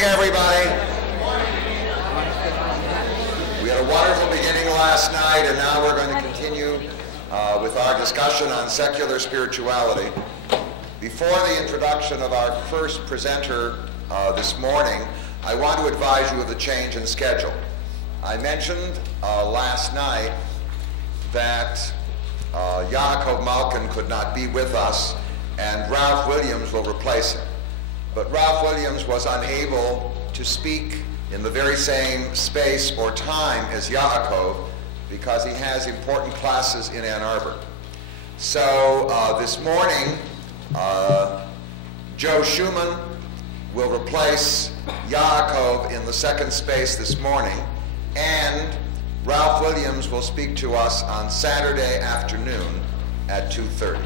morning, everybody. We had a wonderful beginning last night, and now we're going to continue with our discussion on secular spirituality. Before the introduction of our first presenter this morning, I want to advise you of the change in schedule. I mentioned last night that Yaakov Malkin could not be with us, and Ralph Williams will replace him. But Ralph Williams was unable to speak in the very same space or time as Yaakov because he has important classes in Ann Arbor. So this morning, Joe Schumann will replace Yaakov in the second space this morning, and Ralph Williams will speak to us on Saturday afternoon at 2:30.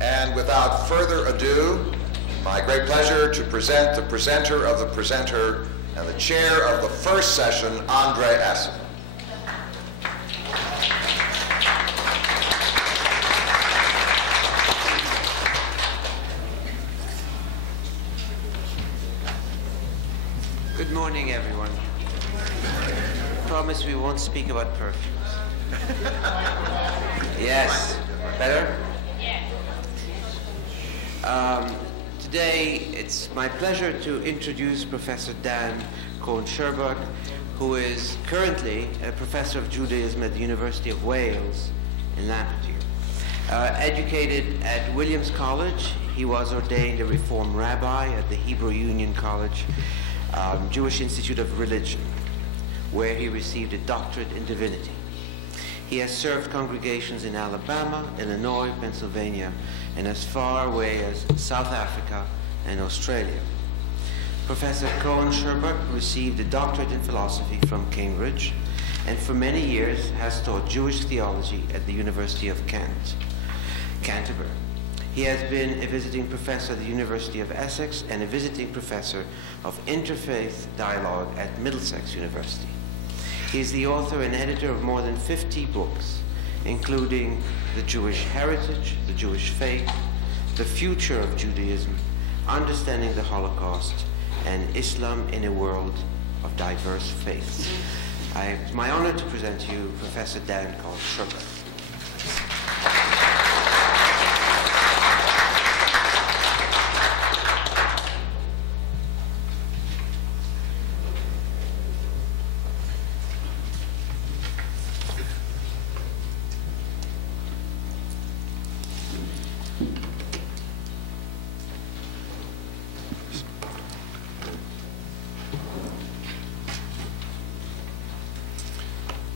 And without further ado, my great pleasure to present the presenter of the presenter and the chair of the first session, Andre Essen. Good morning, everyone. I promise we won't speak about perfumes. Yes. Better? Today, it's my pleasure to introduce Professor Dan Cohn-Sherbok, who is currently a professor of Judaism at the University of Wales in Lancashire. Educated at Williams College, he was ordained a Reform rabbi at the Hebrew Union College, Jewish Institute of Religion, where he received a doctorate in divinity. He has served congregations in Alabama, Illinois, Pennsylvania, and as far away as South Africa and Australia. Professor Cohn-Sherbok received a doctorate in philosophy from Cambridge, and for many years has taught Jewish theology at the University of Canterbury. He has been a visiting professor at the University of Essex and a visiting professor of interfaith dialogue at Middlesex University. He is the author and editor of more than 50 books, including The Jewish Heritage, The Jewish Faith, The Future of Judaism, Understanding the Holocaust, and Islam in a World of Diverse Faiths. It's my honor to present to you Professor Dan Cohn-Sherbok.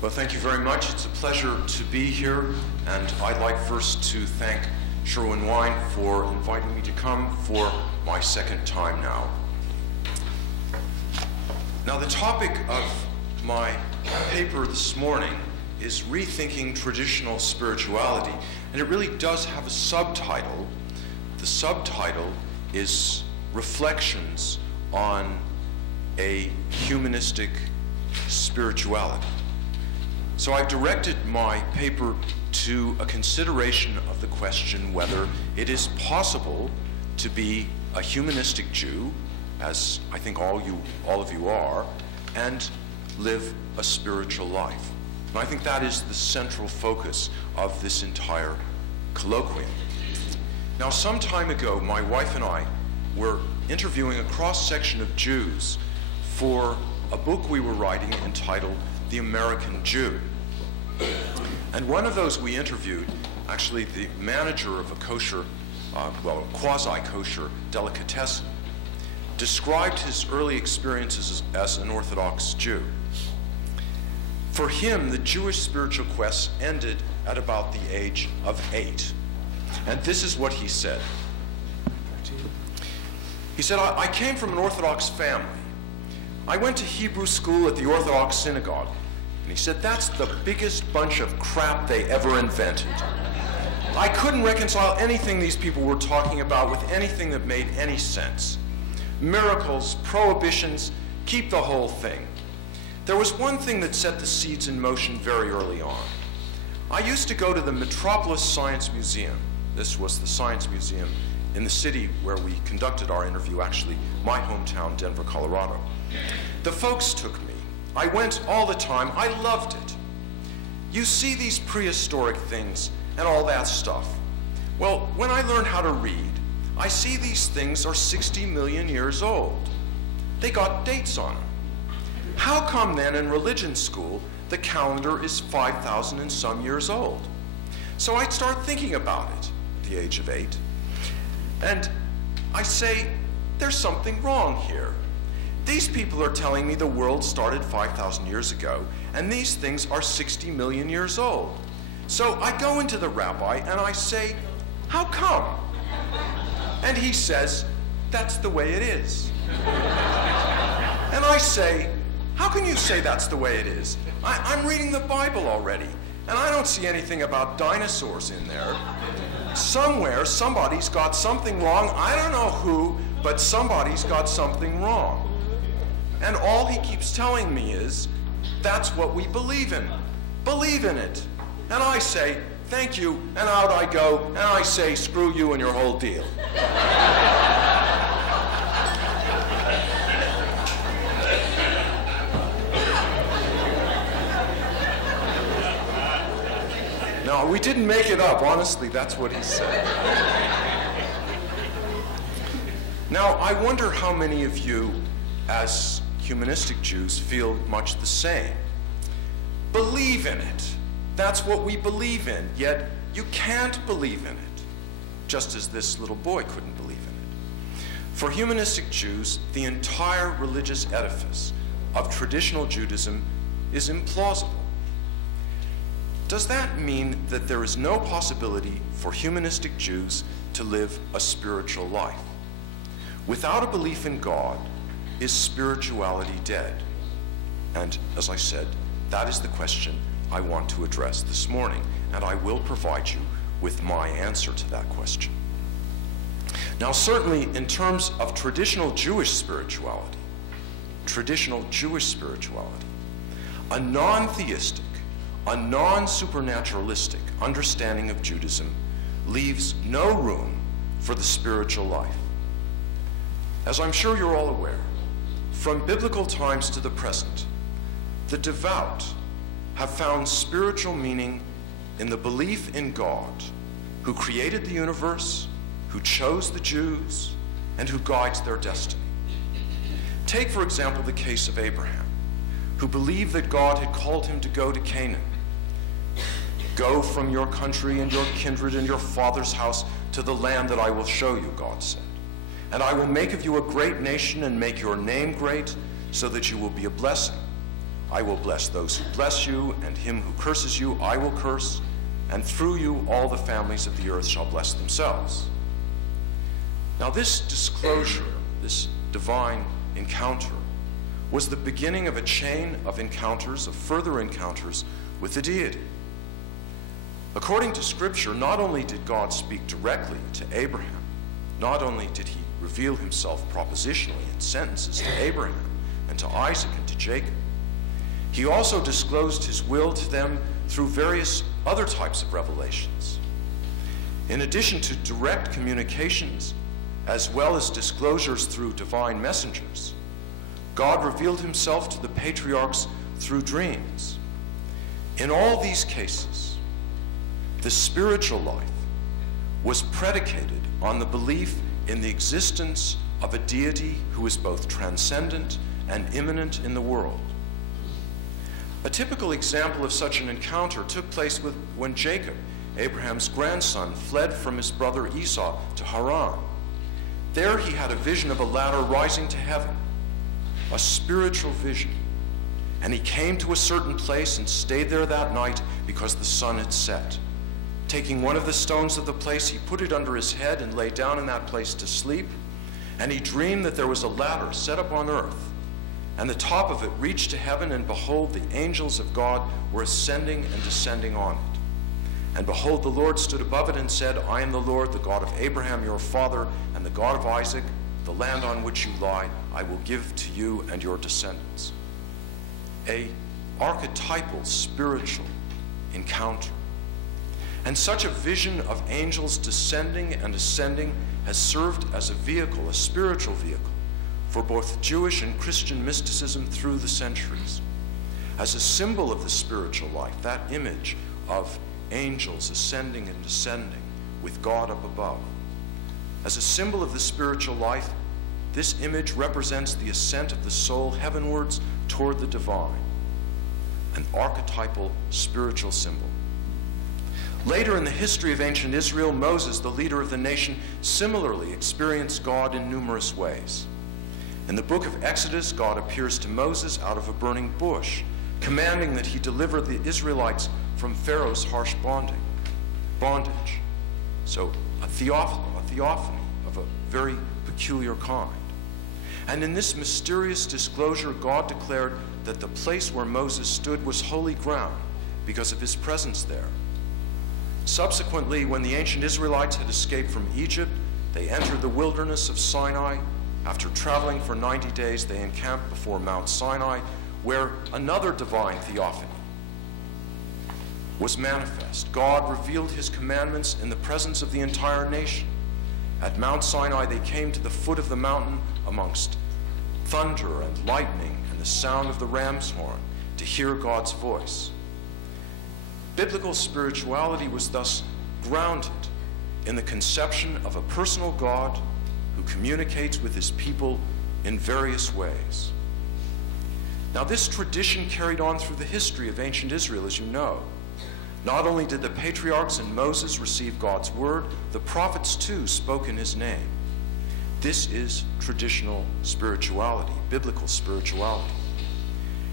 Well, thank you very much. It's a pleasure to be here, and I'd like first to thank Sherwin Wine for inviting me to come for my second time now. Now, the topic of my paper this morning is Rethinking Traditional Spirituality, and it really does have a subtitle. The subtitle is Reflections on a Humanistic Spirituality. So I've directed my paper to a consideration of the question whether it is possible to be a humanistic Jew, as I think all of you are, and live a spiritual life. And I think that is the central focus of this entire colloquium. Now, some time ago, my wife and I were interviewing a cross-section of Jews for a book we were writing entitled The American Jew. And one of those we interviewed, actually the manager of a kosher, quasi-kosher delicatessen, described his early experiences as an Orthodox Jew. For him, the Jewish spiritual quest ended at about the age of 8. And this is what he said. He said, I came from an Orthodox family. I went to Hebrew school at the Orthodox synagogue. And he said, that's the biggest bunch of crap they ever invented. I couldn't reconcile anything these people were talking about with anything that made any sense. Miracles, prohibitions, keep the whole thing. There was one thing that set the seeds in motion very early on. I used to go to the Metropolis Science Museum. This was the Science Museum in the city where we conducted our interview, actually my hometown, Denver, Colorado. The folks took me. I went all the time. I loved it. You see these prehistoric things and all that stuff. Well, when I learned how to read, I see these things are 60 million years old. They got dates on them. How come then in religion school the calendar is 5,000 and some years old? So I start thinking about it at the age of 8. And I say, there's something wrong here. These people are telling me the world started 5,000 years ago, and these things are 60 million years old. So I go into the rabbi and I say, how come? And he says, that's the way it is. And I say, how can you say that's the way it is? I'm reading the Bible already, and I don't see anything about dinosaurs in there. Somewhere, somebody's got something wrong. I don't know who, but somebody's got something wrong. And all he keeps telling me is, that's what we believe in. Believe in it. And I say, thank you, and out I go, and I say, screw you and your whole deal. No, we didn't make it up. Honestly, that's what he said. Now, I wonder how many of you, as humanistic Jews, feel much the same. Believe in it. That's what we believe in, yet you can't believe in it, just as this little boy couldn't believe in it. For humanistic Jews, the entire religious edifice of traditional Judaism is implausible. Does that mean that there is no possibility for humanistic Jews to live a spiritual life? Without a belief in God, is spirituality dead? And as I said, that is the question I want to address this morning, and I will provide you with my answer to that question. Now, certainly in terms of traditional Jewish spirituality, a non-theistic, a non-supernaturalistic understanding of Judaism leaves no room for the spiritual life. As I'm sure you're all aware, from biblical times to the present, the devout have found spiritual meaning in the belief in God, who created the universe, who chose the Jews, and who guides their destiny. Take, for example, the case of Abraham, who believed that God had called him to go to Canaan. Go from your country and your kindred and your father's house to the land that I will show you, God said. And I will make of you a great nation and make your name great, so that you will be a blessing. I will bless those who bless you, and him who curses you I will curse, and through you all the families of the earth shall bless themselves. Now this disclosure, this divine encounter, was the beginning of a chain of encounters, of further encounters with the deity. According to Scripture, not only did God speak directly to Abraham, not only did he reveal himself propositionally in sentences to Abraham and to Isaac and to Jacob, he also disclosed his will to them through various other types of revelations. In addition to direct communications, as well as disclosures through divine messengers, God revealed himself to the patriarchs through dreams. In all these cases, the spiritual life was predicated on the belief in the existence of a deity who is both transcendent and immanent in the world. A typical example of such an encounter took place when Jacob, Abraham's grandson, fled from his brother Esau to Haran. There he had a vision of a ladder rising to heaven, a spiritual vision. And he came to a certain place and stayed there that night because the sun had set. Taking one of the stones of the place, he put it under his head and lay down in that place to sleep. And he dreamed that there was a ladder set up on earth, and the top of it reached to heaven, and behold, the angels of God were ascending and descending on it. And behold, the Lord stood above it and said, I am the Lord, the God of Abraham your father, and the God of Isaac. The land on which you lie I will give to you and your descendants. A archetypal spiritual encounter. And such a vision of angels descending and ascending has served as a vehicle, a spiritual vehicle, for both Jewish and Christian mysticism through the centuries. As a symbol of the spiritual life, that image of angels ascending and descending with God up above. As a symbol of the spiritual life, this image represents the ascent of the soul heavenwards toward the divine, an archetypal spiritual symbol. Later in the history of ancient Israel, Moses, the leader of the nation, similarly experienced God in numerous ways. In the book of Exodus, God appears to Moses out of a burning bush, commanding that he deliver the Israelites from Pharaoh's harsh bondage. So a theophany of a very peculiar kind. And in this mysterious disclosure, God declared that the place where Moses stood was holy ground because of his presence there. Subsequently, when the ancient Israelites had escaped from Egypt, they entered the wilderness of Sinai. After traveling for 90 days, they encamped before Mount Sinai, where another divine theophany was manifest. God revealed his commandments in the presence of the entire nation. At Mount Sinai, they came to the foot of the mountain amongst thunder and lightning and the sound of the ram's horn to hear God's voice. Biblical spirituality was thus grounded in the conception of a personal God who communicates with his people in various ways. Now, this tradition carried on through the history of ancient Israel, as you know. Not only did the patriarchs and Moses receive God's word, the prophets too spoke in his name. This is traditional spirituality, biblical spirituality.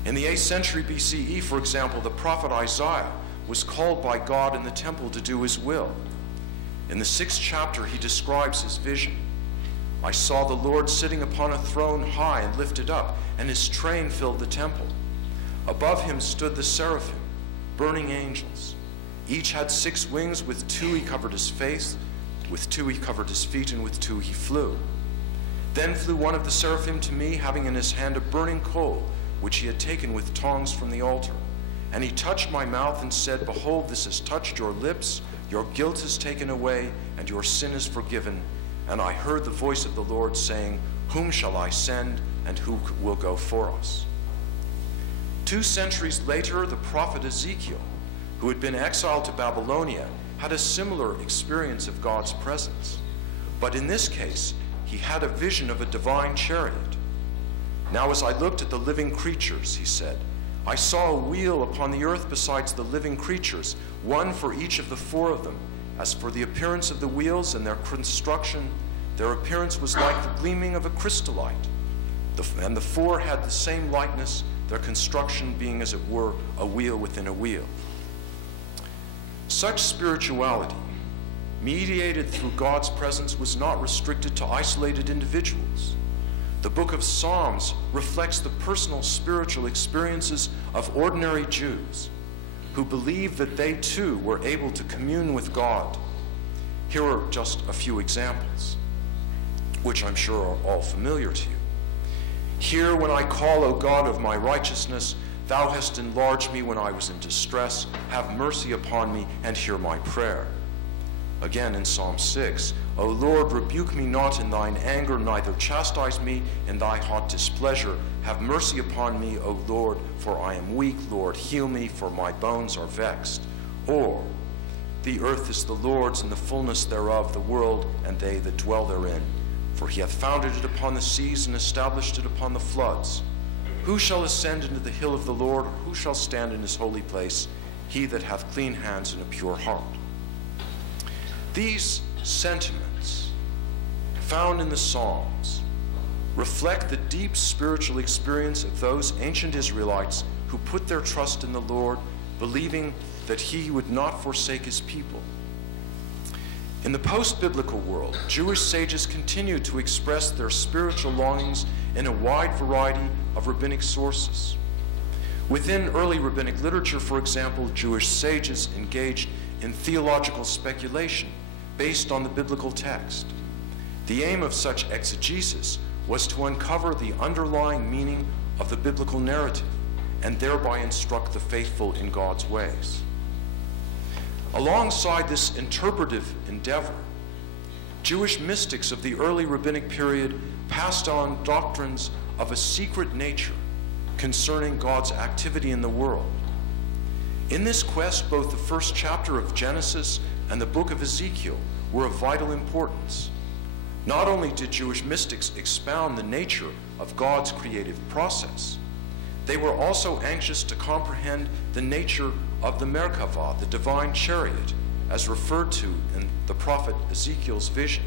In the 8th century BCE, for example, the prophet Isaiah was called by God in the temple to do his will. In the 6th chapter, he describes his vision. I saw the Lord sitting upon a throne high and lifted up, and his train filled the temple. Above him stood the seraphim, burning angels. Each had 6 wings, with 2 he covered his face, with 2 he covered his feet, and with 2 he flew. Then flew one of the seraphim to me, having in his hand a burning coal, which he had taken with tongs from the altar. And he touched my mouth and said, Behold, this has touched your lips, your guilt is taken away, and your sin is forgiven. And I heard the voice of the Lord saying, Whom shall I send, and who will go for us? 2 centuries later, the prophet Ezekiel, who had been exiled to Babylonia, had a similar experience of God's presence. But in this case, he had a vision of a divine chariot. Now as I looked at the living creatures, he said, I saw a wheel upon the earth besides the living creatures, one for each of the 4 of them. As for the appearance of the wheels and their construction, their appearance was like the gleaming of a chrysolite. And the 4 had the same likeness, their construction being, as it were, a wheel within a wheel. Such spirituality, mediated through God's presence, was not restricted to isolated individuals. The book of Psalms reflects the personal spiritual experiences of ordinary Jews who believed that they too were able to commune with God. Here are just a few examples, which I'm sure are all familiar to you. Hear when I call, O God of my righteousness, thou hast enlarged me when I was in distress. Have mercy upon me and hear my prayer. Again in Psalm 6, O Lord, rebuke me not in thine anger, neither chastise me in thy hot displeasure. Have mercy upon me, O Lord, for I am weak. Lord, heal me, for my bones are vexed. Or, the earth is the Lord's, and the fullness thereof, the world, and they that dwell therein. For he hath founded it upon the seas, and established it upon the floods. Who shall ascend into the hill of the Lord, or who shall stand in his holy place? He that hath clean hands and a pure heart. These sentiments found in the Psalms reflect the deep spiritual experience of those ancient Israelites who put their trust in the Lord, believing that he would not forsake his people. In the post-biblical world, Jewish sages continue to express their spiritual longings in a wide variety of rabbinic sources. Within early rabbinic literature, for example, Jewish sages engaged in theological speculation based on the biblical text. The aim of such exegesis was to uncover the underlying meaning of the biblical narrative and thereby instruct the faithful in God's ways. Alongside this interpretive endeavor, Jewish mystics of the early rabbinic period passed on doctrines of a secret nature concerning God's activity in the world. In this quest, both the first chapter of Genesis and the book of Ezekiel were of vital importance. Not only did Jewish mystics expound the nature of God's creative process, they were also anxious to comprehend the nature of the Merkavah, the divine chariot, as referred to in the prophet Ezekiel's vision.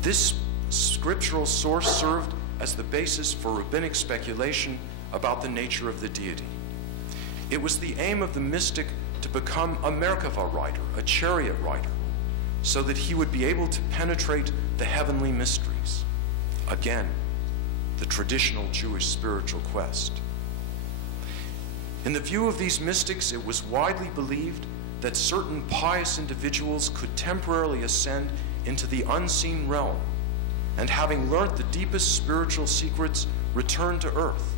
This scriptural source served as the basis for rabbinic speculation about the nature of the deity. It was the aim of the mystic to become a Merkavah rider, a chariot rider, so that he would be able to penetrate the heavenly mysteries. Again, the traditional Jewish spiritual quest. In the view of these mystics, it was widely believed that certain pious individuals could temporarily ascend into the unseen realm, and having learnt the deepest spiritual secrets, return to earth.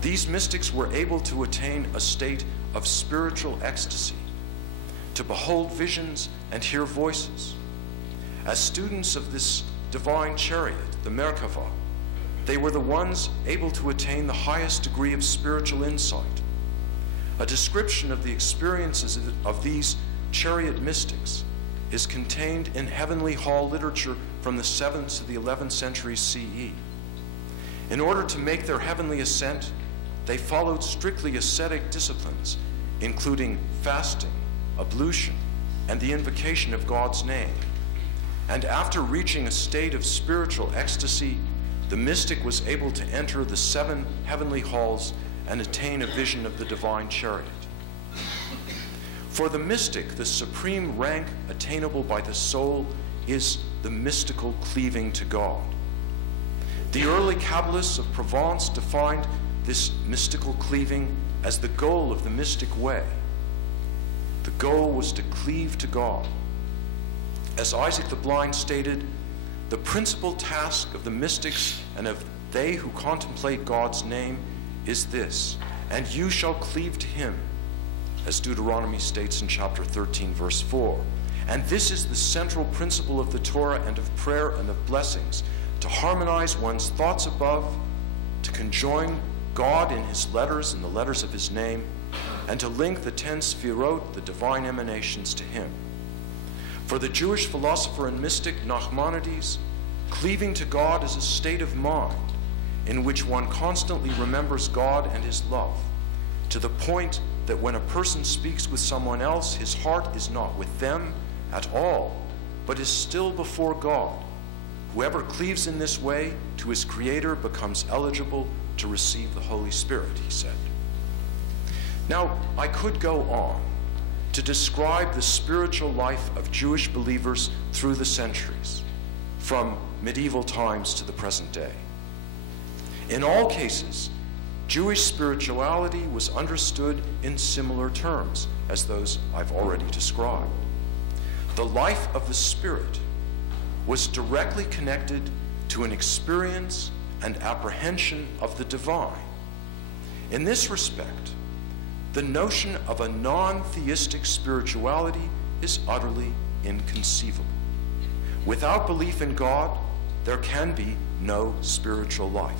These mystics were able to attain a state of spiritual ecstasy, to behold visions and hear voices. As students of this divine chariot, the Merkavah, they were the ones able to attain the highest degree of spiritual insight. A description of the experiences of these chariot mystics is contained in heavenly hall literature from the 7th to the 11th centuries CE. In order to make their heavenly ascent, they followed strictly ascetic disciplines, including fasting, ablution, and the invocation of God's name. And after reaching a state of spiritual ecstasy, the mystic was able to enter the 7 heavenly halls and attain a vision of the divine chariot. For the mystic, the supreme rank attainable by the soul is the mystical cleaving to God. The early Kabbalists of Provence defined this mystical cleaving as the goal of the mystic way. The goal was to cleave to God. As Isaac the Blind stated, the principal task of the mystics and of they who contemplate God's name is this: and you shall cleave to him, as Deuteronomy states in chapter 13, verse 4. And this is the central principle of the Torah and of prayer and of blessings, to harmonize one's thoughts above, to conjoin God in his letters and the letters of his name, and to link the 10 Sfirot, the divine emanations, to him. For the Jewish philosopher and mystic Nachmanides, cleaving to God is a state of mind in which one constantly remembers God and his love, to the point that when a person speaks with someone else, his heart is not with them at all, but is still before God. Whoever cleaves in this way to his Creator becomes eligible to receive the Holy Spirit, he said. Now, I could go on to describe the spiritual life of Jewish believers through the centuries, from medieval times to the present day. In all cases, Jewish spirituality was understood in similar terms as those I've already described. The life of the Spirit was directly connected to an experience and apprehension of the divine. In this respect, the notion of a non-theistic spirituality is utterly inconceivable. Without belief in God, there can be no spiritual life.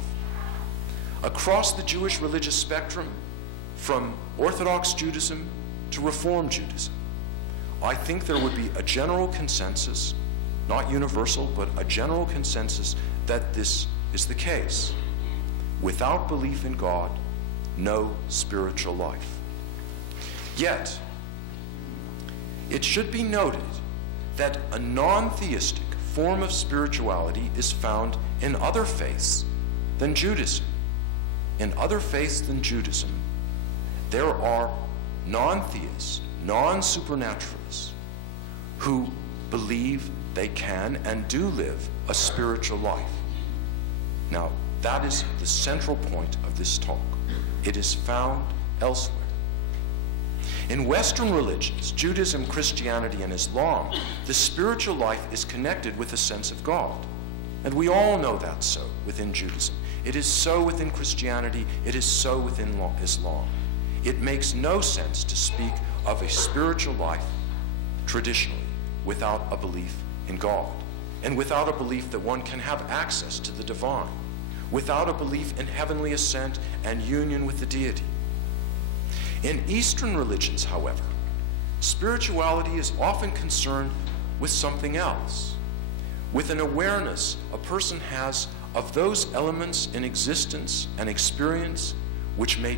Across the Jewish religious spectrum, from Orthodox Judaism to Reform Judaism, I think there would be a general consensus, not universal, but a general consensus that this is the case. Without belief in God, no spiritual life. Yet, it should be noted that a non-theistic form of spirituality is found in other faiths than Judaism. In other faiths than Judaism, there are non-theists, non-supernaturalists, who believe they can and do live a spiritual life. Now, that is the central point of this talk. It is found elsewhere. In Western religions, Judaism, Christianity, and Islam, the spiritual life is connected with a sense of God. And we all know that's so within Judaism. It is so within Christianity. It is so within Islam. It makes no sense to speak of a spiritual life traditionally without a belief in God, and without a belief that one can have access to the divine, without a belief in heavenly ascent and union with the deity. In Eastern religions, however, spirituality is often concerned with something else, with an awareness a person has of those elements in existence and experience which may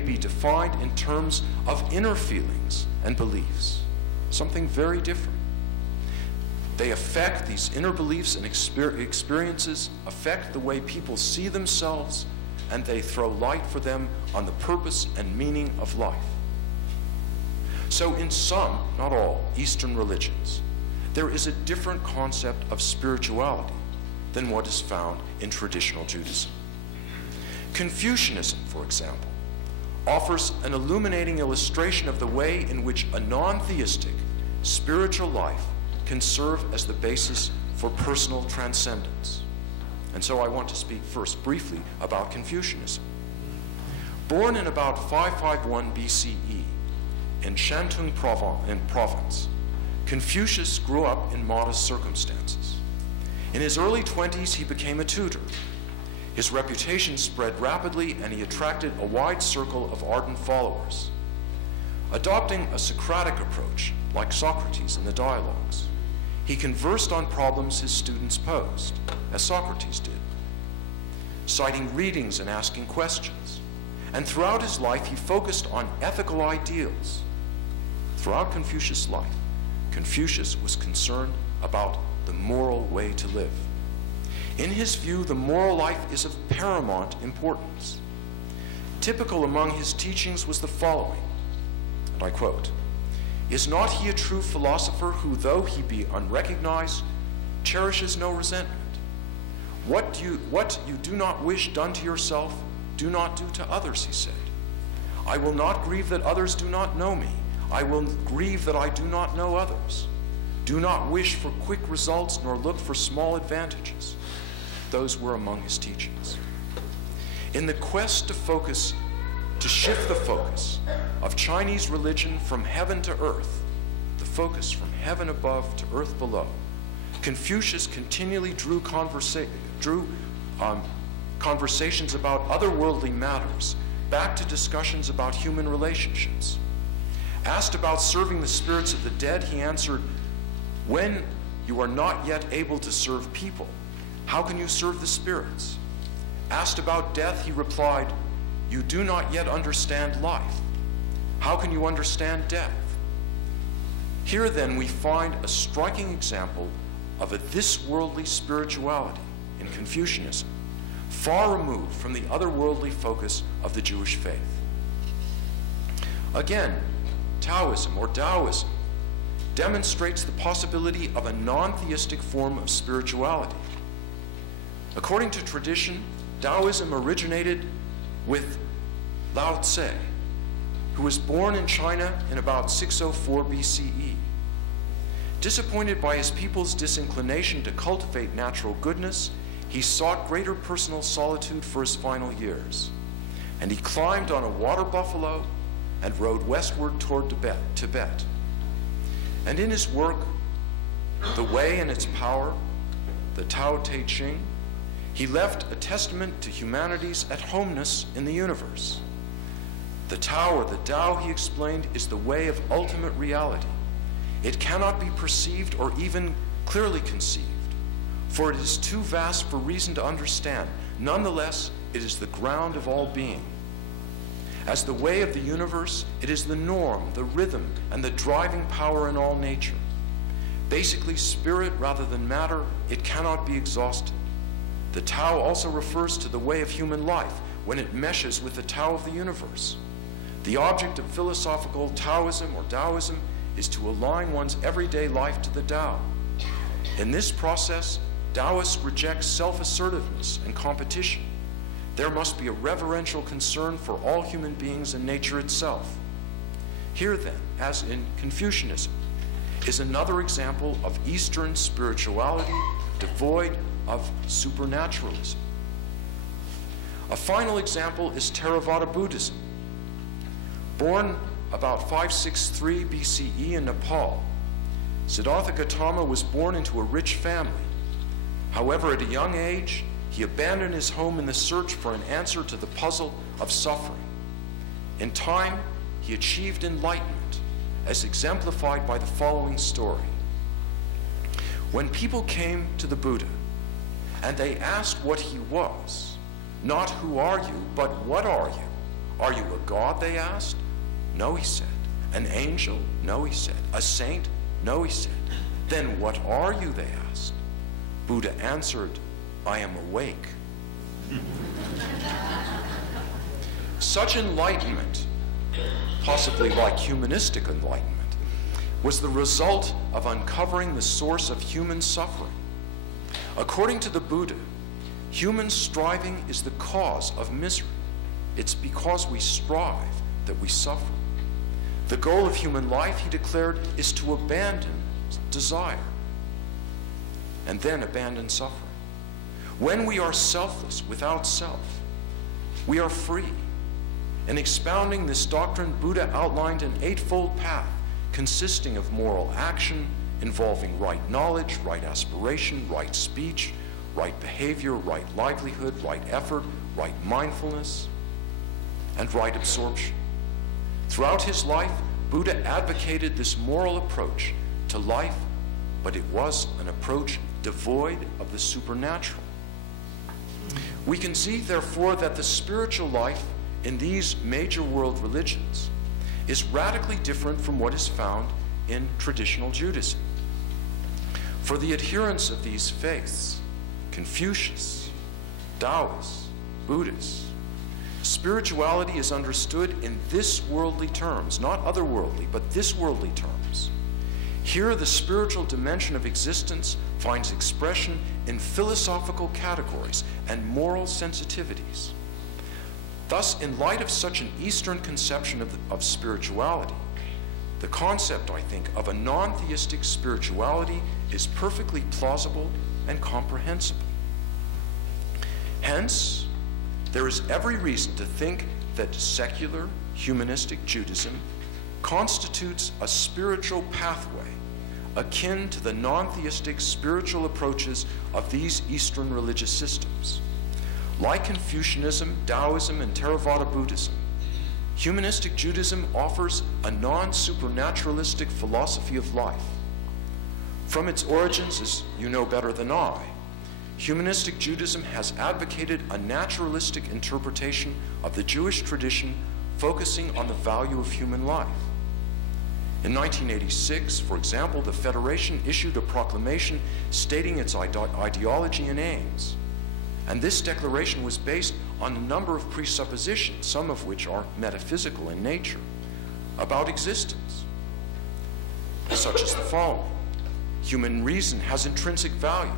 be defined in terms of inner feelings and beliefs, something very different. They affect these inner beliefs and experiences, affect the way people see themselves, and they throw light for them on the purpose and meaning of life. So in some, not all, Eastern religions, there is a different concept of spirituality than what is found in traditional Judaism. Confucianism, for example, offers an illuminating illustration of the way in which a non-theistic spiritual life can serve as the basis for personal transcendence. And so I want to speak first briefly about Confucianism. Born in about 551 BCE in Shantung province, Confucius grew up in modest circumstances. In his early 20s, he became a tutor. His reputation spread rapidly, and he attracted a wide circle of ardent followers. Adopting a Socratic approach, like Socrates in the dialogues, he conversed on problems his students posed, as Socrates did, citing readings and asking questions. And throughout his life, he focused on ethical ideals. Throughout Confucius' life, Confucius was concerned about the moral way to live. In his view, the moral life is of paramount importance. Typical among his teachings was the following, and I quote, "Is not he a true philosopher who, though he be unrecognized, cherishes no resentment? What you do not wish done to yourself, do not do to others," he said. "I will not grieve that others do not know me. I will grieve that I do not know others. Do not wish for quick results, nor look for small advantages." Those were among his teachings. In the quest to shift the focus of Chinese religion from heaven to earth, the focus from heaven above to earth below, Confucius continually drew conversations about otherworldly matters back to discussions about human relationships. Asked about serving the spirits of the dead, he answered, "When you are not yet able to serve people, how can you serve the spirits?" Asked about death, he replied, "You do not yet understand life. How can you understand death?" Here then we find a striking example of a this-worldly spirituality in Confucianism, far removed from the otherworldly focus of the Jewish faith. Again, Taoism or Taoism demonstrates the possibility of a non-theistic form of spirituality. According to tradition, Taoism originated with Lao Tse, who was born in China in about 604 BCE. Disappointed by his people's disinclination to cultivate natural goodness, he sought greater personal solitude for his final years, and he climbed on a water buffalo and rode westward toward Tibet. And in his work, The Way and Its Power, the Tao Te Ching, he left a testament to humanity's at-homeness in the universe. The Tao, or the Tao, he explained, is the way of ultimate reality. It cannot be perceived or even clearly conceived, for it is too vast for reason to understand. Nonetheless, it is the ground of all being. As the way of the universe, it is the norm, the rhythm, and the driving power in all nature. Basically, spirit rather than matter, it cannot be exhausted. The Tao also refers to the way of human life when it meshes with the Tao of the universe. The object of philosophical Taoism or Taoism is to align one's everyday life to the Tao. In this process, Taoists reject self-assertiveness and competition. There must be a reverential concern for all human beings and nature itself. Here then, as in Confucianism, is another example of Eastern spirituality devoid of supernaturalism. A final example is Theravada Buddhism. Born about 563 BCE in Nepal. Siddhartha Gautama was born into a rich family. However, at a young age, he abandoned his home in the search for an answer to the puzzle of suffering. In time, he achieved enlightenment, as exemplified by the following story. When people came to the Buddha and they asked what he was, not who are you, but what are you? Are you a god, they asked? No, he said. An angel? No, he said. A saint? No, he said. Then what are you, they asked. Buddha answered, I am awake. Such enlightenment, possibly like humanistic enlightenment, was the result of uncovering the source of human suffering. According to the Buddha, human striving is the cause of misery. It's because we strive that we suffer. The goal of human life, he declared, is to abandon desire and then abandon suffering. When we are selfless, without self, we are free. In expounding this doctrine, Buddha outlined an eightfold path consisting of moral action, involving right knowledge, right aspiration, right speech, right behavior, right livelihood, right effort, right mindfulness, and right absorption. Throughout his life, Buddha advocated this moral approach to life, but it was an approach devoid of the supernatural. We can see, therefore, that the spiritual life in these major world religions is radically different from what is found in traditional Judaism. For the adherents of these faiths, Confucius, Taoists, Buddhists, spirituality is understood in this worldly terms, not otherworldly, but this worldly terms. Here, the spiritual dimension of existence finds expression in philosophical categories and moral sensitivities. Thus, in light of such an Eastern conception of spirituality, the concept, I think, of a non-theistic spirituality is perfectly plausible and comprehensible. Hence, there is every reason to think that secular, humanistic Judaism constitutes a spiritual pathway akin to the non-theistic spiritual approaches of these Eastern religious systems. Like Confucianism, Taoism, and Theravada Buddhism, humanistic Judaism offers a non-supernaturalistic philosophy of life. From its origins, as you know better than I, humanistic Judaism has advocated a naturalistic interpretation of the Jewish tradition focusing on the value of human life. In 1986, for example, the Federation issued a proclamation stating its ideology and aims. And this declaration was based on a number of presuppositions, some of which are metaphysical in nature, about existence, such as the following. Human reason has intrinsic value,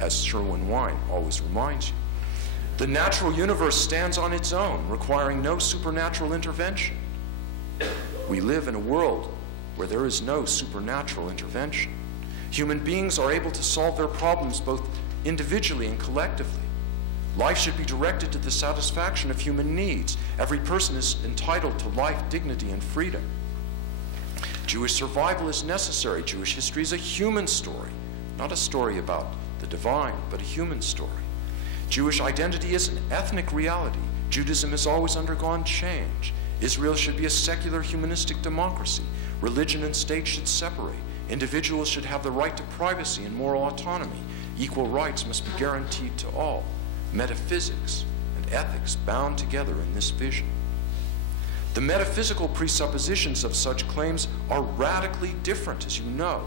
as Sherwin Wine always reminds you. The natural universe stands on its own, requiring no supernatural intervention. We live in a world where there is no supernatural intervention. Human beings are able to solve their problems both individually and collectively. Life should be directed to the satisfaction of human needs. Every person is entitled to life, dignity, and freedom. Jewish survival is necessary. Jewish history is a human story, not a story about the divine, but a human story. Jewish identity is an ethnic reality. Judaism has always undergone change. Israel should be a secular, humanistic democracy. Religion and state should separate. Individuals should have the right to privacy and moral autonomy. Equal rights must be guaranteed to all. Metaphysics and ethics bound together in this vision. The metaphysical presuppositions of such claims are radically different, as you know,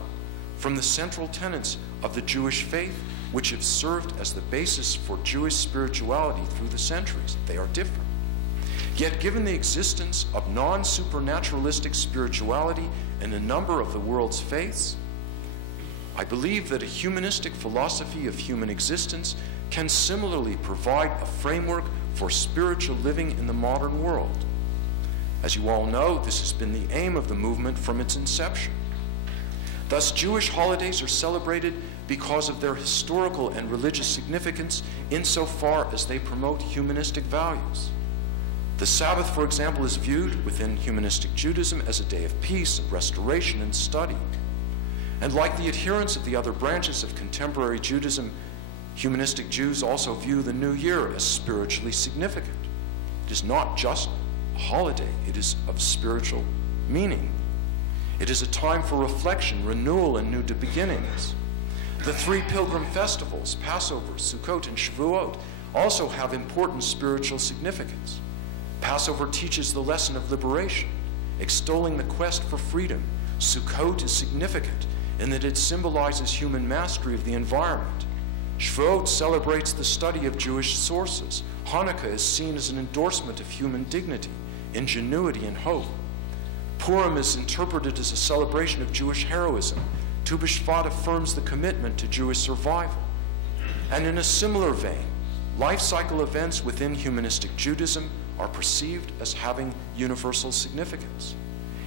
from the central tenets of the Jewish faith, which have served as the basis for Jewish spirituality through the centuries. They are different. Yet, given the existence of non-supernaturalistic spirituality in a number of the world's faiths, I believe that a humanistic philosophy of human existence can similarly provide a framework for spiritual living in the modern world. As you all know, this has been the aim of the movement from its inception. Thus, Jewish holidays are celebrated because of their historical and religious significance insofar as they promote humanistic values. The Sabbath, for example, is viewed within humanistic Judaism as a day of peace and restoration and study. And like the adherents of the other branches of contemporary Judaism, humanistic Jews also view the New Year as spiritually significant. It is not just a holiday, it is of spiritual meaning. It is a time for reflection, renewal, and new beginnings. The three pilgrim festivals, Passover, Sukkot, and Shavuot, also have important spiritual significance. Passover teaches the lesson of liberation, extolling the quest for freedom. Sukkot is significant in that it symbolizes human mastery of the environment. Shavuot celebrates the study of Jewish sources. Hanukkah is seen as an endorsement of human dignity, ingenuity, and hope. Purim is interpreted as a celebration of Jewish heroism. Tu B'Shvat affirms the commitment to Jewish survival. And in a similar vein, life cycle events within humanistic Judaism are perceived as having universal significance.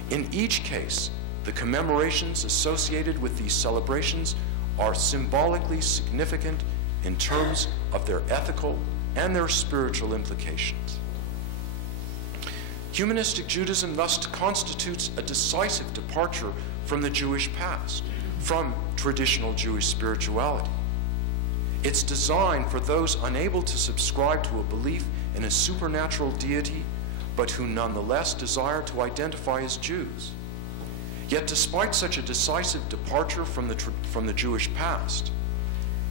In each case, the commemorations associated with these celebrations are symbolically significant in terms of their ethical and their spiritual implications. Humanistic Judaism thus constitutes a decisive departure from the Jewish past, from traditional Jewish spirituality. It's designed for those unable to subscribe to a belief in a supernatural deity, but who nonetheless desire to identify as Jews. Yet despite such a decisive departure from the Jewish past,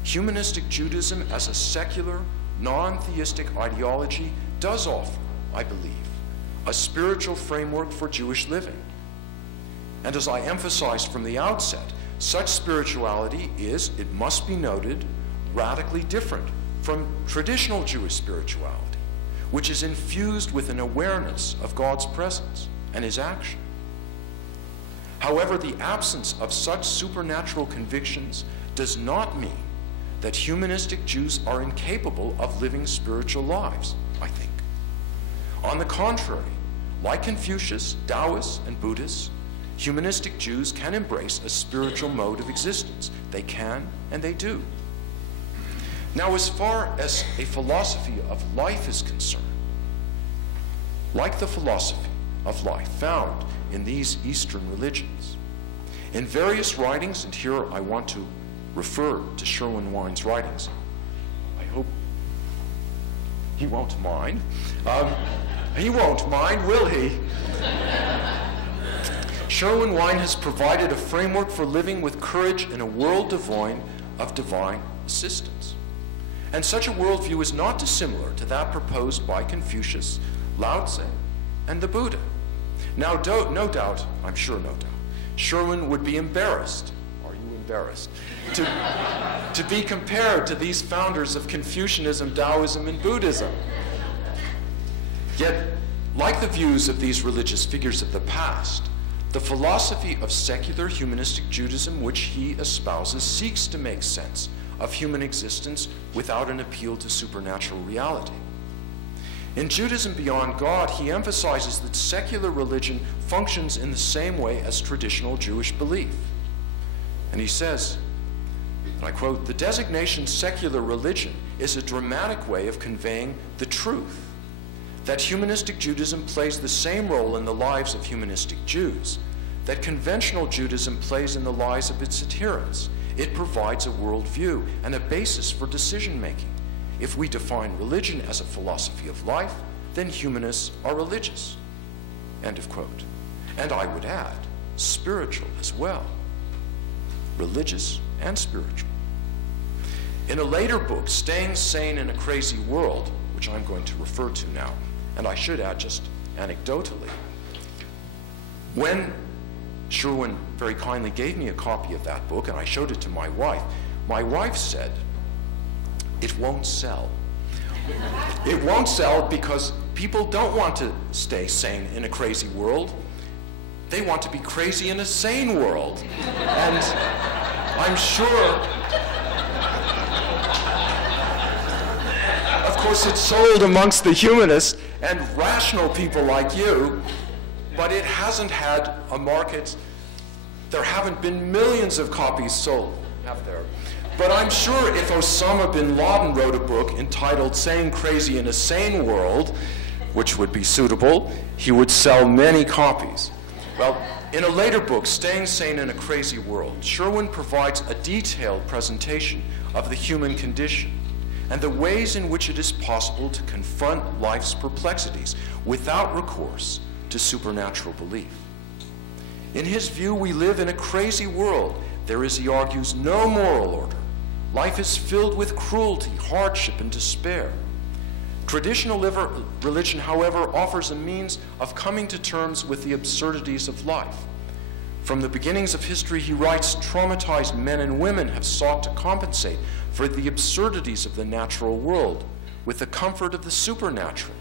humanistic Judaism as a secular, non-theistic ideology does offer, I believe, a spiritual framework for Jewish living. And as I emphasized from the outset, such spirituality is, it must be noted, radically different from traditional Jewish spirituality, which is infused with an awareness of God's presence and his action. However, the absence of such supernatural convictions does not mean that humanistic Jews are incapable of living spiritual lives, I think. On the contrary, like Confucius, Taoists, and Buddhists, humanistic Jews can embrace a spiritual mode of existence. They can, and they do. Now, as far as a philosophy of life is concerned, like the philosophy of life found in these Eastern religions, in various writings, and here I want to refer to Sherwin Wine's writings. I hope he won't mind. He won't mind, will he? Sherwin Wine has provided a framework for living with courage in a world devoid of divine assistance. And such a worldview is not dissimilar to that proposed by Confucius, Lao Tse, and the Buddha. Now, no doubt, I'm sure no doubt, Sherwin would be embarrassed, are you embarrassed, to be compared to these founders of Confucianism, Taoism, and Buddhism. Yet, like the views of these religious figures of the past, the philosophy of secular humanistic Judaism which he espouses seeks to make sense of human existence without an appeal to supernatural reality. In Judaism Beyond God, he emphasizes that secular religion functions in the same way as traditional Jewish belief. And he says, and I quote, "The designation secular religion is a dramatic way of conveying the truth that humanistic Judaism plays the same role in the lives of humanistic Jews that conventional Judaism plays in the lives of its adherents. It provides a worldview and a basis for decision-making. If we define religion as a philosophy of life, then humanists are religious." End of quote. And I would add, spiritual as well. Religious and spiritual. In a later book, Staying Sane in a Crazy World, which I'm going to refer to now, and I should add just anecdotally, when Sherwin very kindly gave me a copy of that book and I showed it to my wife said, "It won't sell." It won't sell because people don't want to stay sane in a crazy world. They want to be crazy in a sane world. And I'm sure, of course, it's sold amongst the humanists and rational people like you, but it hasn't had a market. There haven't been millions of copies sold, have there? But I'm sure if Osama bin Laden wrote a book entitled "Saying Crazy in a Sane World," which would be suitable, he would sell many copies. Well, in a later book, Staying Sane in a Crazy World, Sherwin provides a detailed presentation of the human condition and the ways in which it is possible to confront life's perplexities without recourse to supernatural belief. In his view, we live in a crazy world. There is, he argues, no moral order. Life is filled with cruelty, hardship, and despair. Traditional religion, however, offers a means of coming to terms with the absurdities of life. From the beginnings of history, he writes, traumatized men and women have sought to compensate for the absurdities of the natural world with the comfort of the supernatural.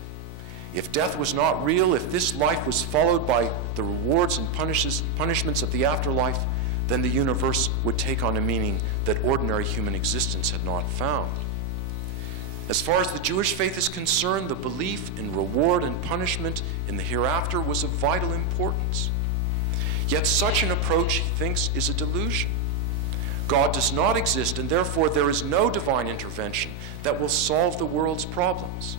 If death was not real, if this life was followed by the rewards and punishments of the afterlife, then the universe would take on a meaning that ordinary human existence had not found. As far as the Jewish faith is concerned, the belief in reward and punishment in the hereafter was of vital importance. Yet such an approach, he thinks, is a delusion. God does not exist, and therefore there is no divine intervention that will solve the world's problems.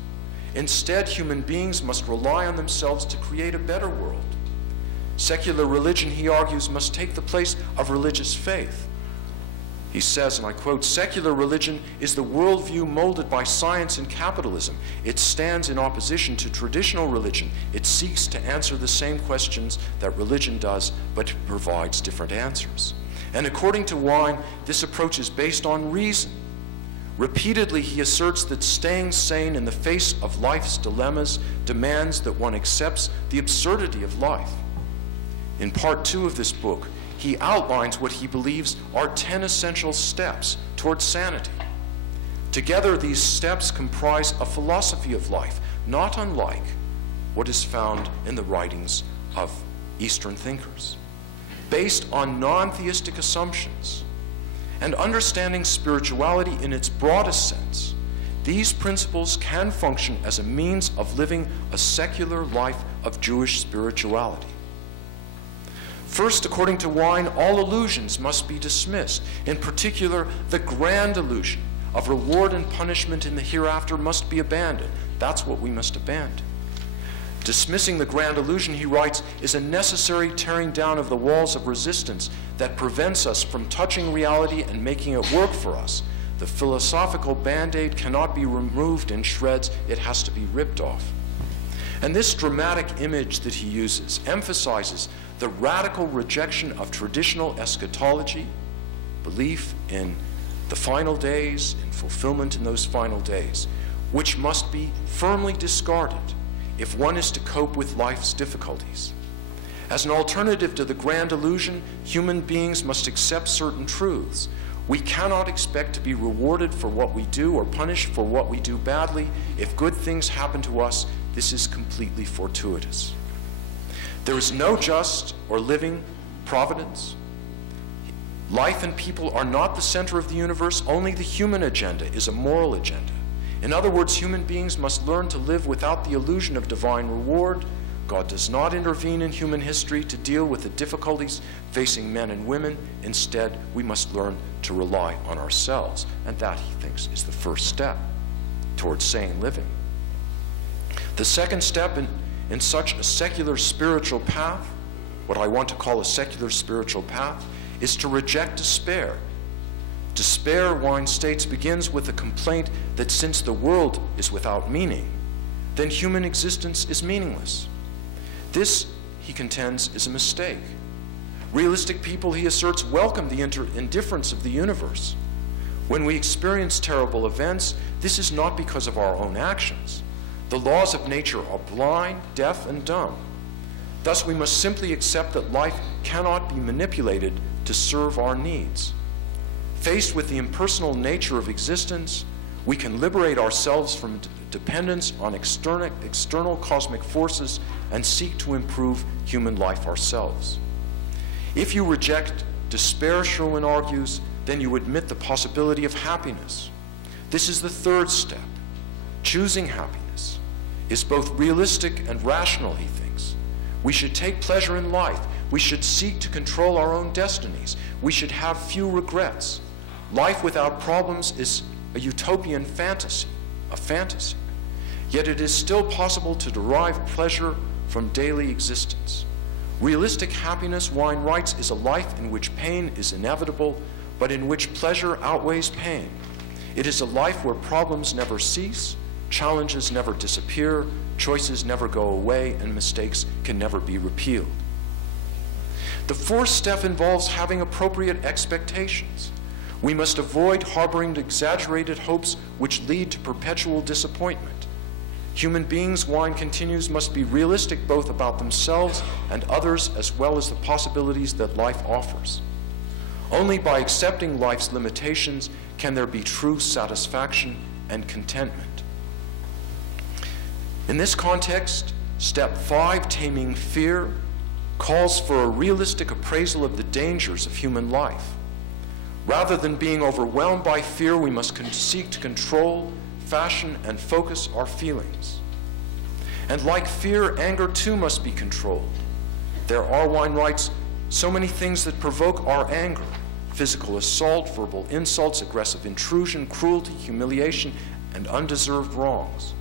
Instead, human beings must rely on themselves to create a better world. Secular religion, he argues, must take the place of religious faith. He says, and I quote, secular religion is the worldview molded by science and capitalism. It stands in opposition to traditional religion. It seeks to answer the same questions that religion does, but provides different answers. And according to Wine, this approach is based on reason. Repeatedly, he asserts that staying sane in the face of life's dilemmas demands that one accepts the absurdity of life. In part 2 of this book, he outlines what he believes are 10 essential steps towards sanity. Together, these steps comprise a philosophy of life, not unlike what is found in the writings of Eastern thinkers, based on non-theistic assumptions. And understanding spirituality in its broadest sense, these principles can function as a means of living a secular life of Jewish spirituality. First, according to Wine, all illusions must be dismissed. In particular, the grand illusion of reward and punishment in the hereafter must be abandoned. That's what we must abandon. Dismissing the grand illusion, he writes, is a necessary tearing down of the walls of resistance that prevents us from touching reality and making it work for us. The philosophical band-aid cannot be removed in shreds, it has to be ripped off. And this dramatic image that he uses emphasizes the radical rejection of traditional eschatology, belief in the final days, in fulfillment in those final days, which must be firmly discarded if one is to cope with life's difficulties. As an alternative to the grand illusion, human beings must accept certain truths. We cannot expect to be rewarded for what we do or punished for what we do badly. If good things happen to us, this is completely fortuitous. There is no just or living providence. Life and people are not the center of the universe. Only the human agenda is a moral agenda. In other words, human beings must learn to live without the illusion of divine reward. God does not intervene in human history to deal with the difficulties facing men and women. Instead, we must learn to rely on ourselves. And that, he thinks, is the first step towards sane living. The second step in such a secular spiritual path, what I want to call a secular spiritual path, is to reject despair. Despair, Wine states, begins with the complaint that since the world is without meaning, then human existence is meaningless. This, he contends, is a mistake. Realistic people, he asserts, welcome the indifference of the universe. When we experience terrible events, this is not because of our own actions. The laws of nature are blind, deaf, and dumb. Thus, we must simply accept that life cannot be manipulated to serve our needs. Faced with the impersonal nature of existence, we can liberate ourselves from dependence on external cosmic forces and seek to improve human life ourselves. If you reject despair, Sherwin argues, then you admit the possibility of happiness. This is the third step. Choosing happiness is both realistic and rational, he thinks. We should take pleasure in life. We should seek to control our own destinies. We should have few regrets. Life without problems is a utopian fantasy, a fantasy. Yet it is still possible to derive pleasure from daily existence. Realistic happiness, Wine writes, is a life in which pain is inevitable, but in which pleasure outweighs pain. It is a life where problems never cease, challenges never disappear, choices never go away, and mistakes can never be repealed. The fourth step involves having appropriate expectations. We must avoid harboring exaggerated hopes which lead to perpetual disappointment. Human beings, Wine continues, must be realistic both about themselves and others, as well as the possibilities that life offers. Only by accepting life's limitations can there be true satisfaction and contentment. In this context, step 5, Taming Fear, calls for a realistic appraisal of the dangers of human life. Rather than being overwhelmed by fear, we must seek to control, fashion, and focus our feelings. And like fear, anger too must be controlled. There are, Wine writes, so many things that provoke our anger: physical assault, verbal insults, aggressive intrusion, cruelty, humiliation, and undeserved wrongs.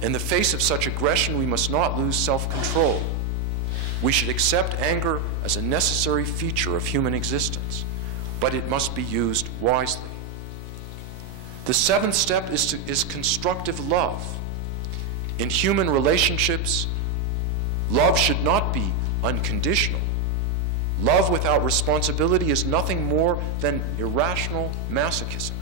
In the face of such aggression, we must not lose self-control. We should accept anger as a necessary feature of human existence, but it must be used wisely. The seventh step is constructive love. In human relationships, love should not be unconditional. Love without responsibility is nothing more than irrational masochism.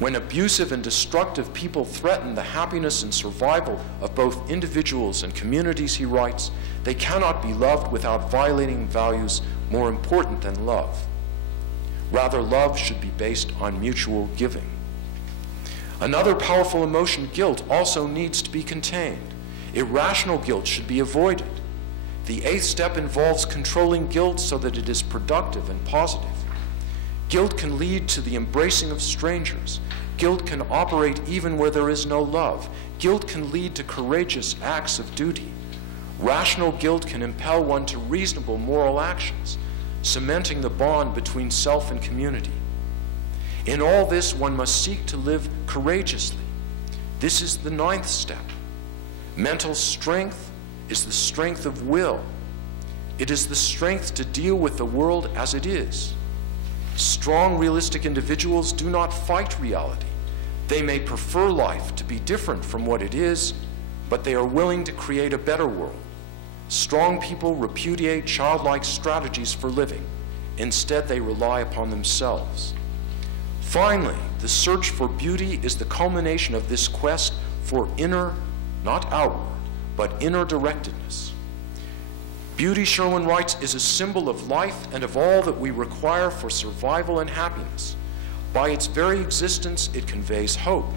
When abusive and destructive people threaten the happiness and survival of both individuals and communities, he writes, they cannot be loved without violating values more important than love. Rather, love should be based on mutual giving. Another powerful emotion, guilt, also needs to be contained. Irrational guilt should be avoided. The eighth step involves controlling guilt so that it is productive and positive. Guilt can lead to the embracing of strangers. Guilt can operate even where there is no love. Guilt can lead to courageous acts of duty. Rational guilt can impel one to reasonable moral actions, cementing the bond between self and community. In all this, one must seek to live courageously. This is the ninth step. Mental strength is the strength of will. It is the strength to deal with the world as it is. Strong, realistic individuals do not fight reality. They may prefer life to be different from what it is, but they are willing to create a better world. Strong people repudiate childlike strategies for living. Instead, they rely upon themselves. Finally, the search for beauty is the culmination of this quest for inner, not outward, but inner directedness. Beauty, Sherwin writes, is a symbol of life and of all that we require for survival and happiness. By its very existence, it conveys hope.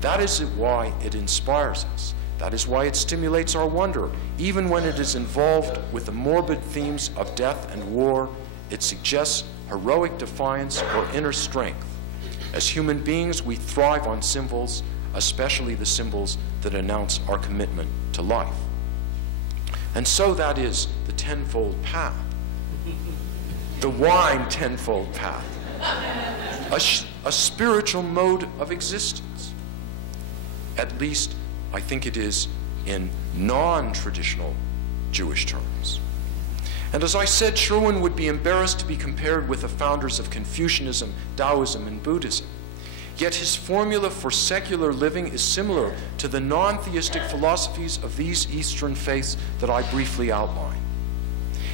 That is why it inspires us. That is why it stimulates our wonder. Even when it is involved with the morbid themes of death and war, it suggests heroic defiance or inner strength. As human beings, we thrive on symbols, especially the symbols that announce our commitment to life. And so that is the tenfold path, the Wine tenfold path, a spiritual mode of existence. At least, I think it is in non-traditional Jewish terms. And as I said, Sherwin would be embarrassed to be compared with the founders of Confucianism, Taoism, and Buddhism. Yet his formula for secular living is similar to the non-theistic philosophies of these Eastern faiths that I briefly outlined.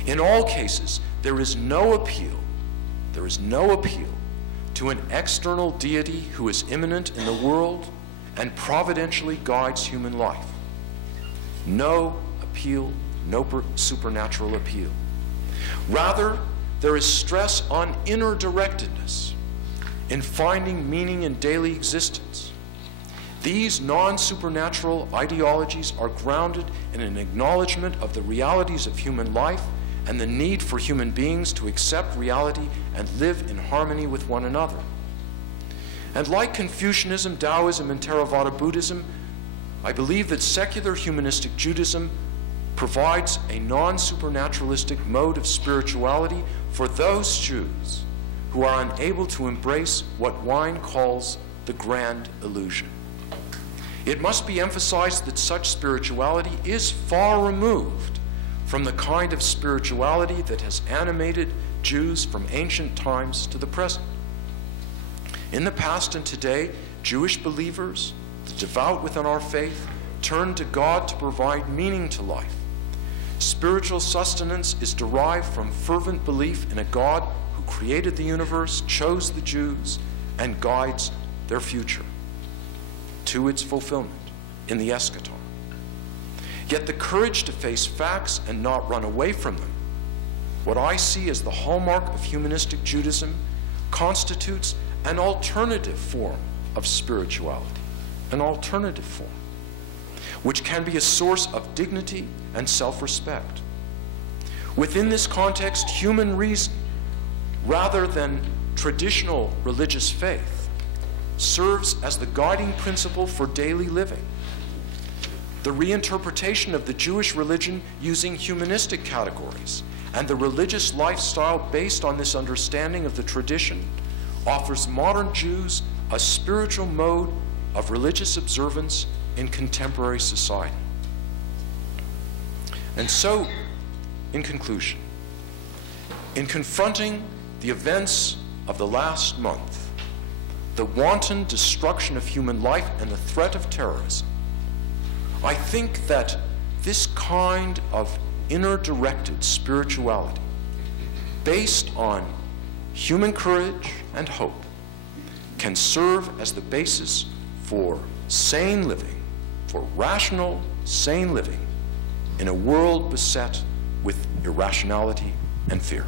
In all cases, there is no appeal to an external deity who is immanent in the world and providentially guides human life. No appeal, no supernatural appeal. Rather, there is stress on inner directedness, in finding meaning in daily existence. These non-supernatural ideologies are grounded in an acknowledgement of the realities of human life and the need for human beings to accept reality and live in harmony with one another. And like Confucianism, Taoism, and Theravada Buddhism, I believe that secular humanistic Judaism provides a non-supernaturalistic mode of spirituality for those Jews who are unable to embrace what Wine calls the grand illusion. It must be emphasized that such spirituality is far removed from the kind of spirituality that has animated Jews from ancient times to the present. In the past and today, Jewish believers, the devout within our faith, turn to God to provide meaning to life. Spiritual sustenance is derived from fervent belief in a God who created the universe, chose the Jews, and guides their future to its fulfillment in the eschaton. Yet the courage to face facts and not run away from them, what I see as the hallmark of humanistic Judaism, constitutes an alternative form of spirituality, an alternative form, which can be a source of dignity and self-respect. Within this context, human reason, rather than traditional religious faith, serves as the guiding principle for daily living. The reinterpretation of the Jewish religion using humanistic categories and the religious lifestyle based on this understanding of the tradition offers modern Jews a spiritual mode of religious observance in contemporary society. And so, in conclusion, in confronting the events of the last month, the wanton destruction of human life and the threat of terrorism, I think that this kind of inner-directed spirituality, based on human courage and hope, can serve as the basis for sane living, for rational, sane living, in a world beset with irrationality and fear.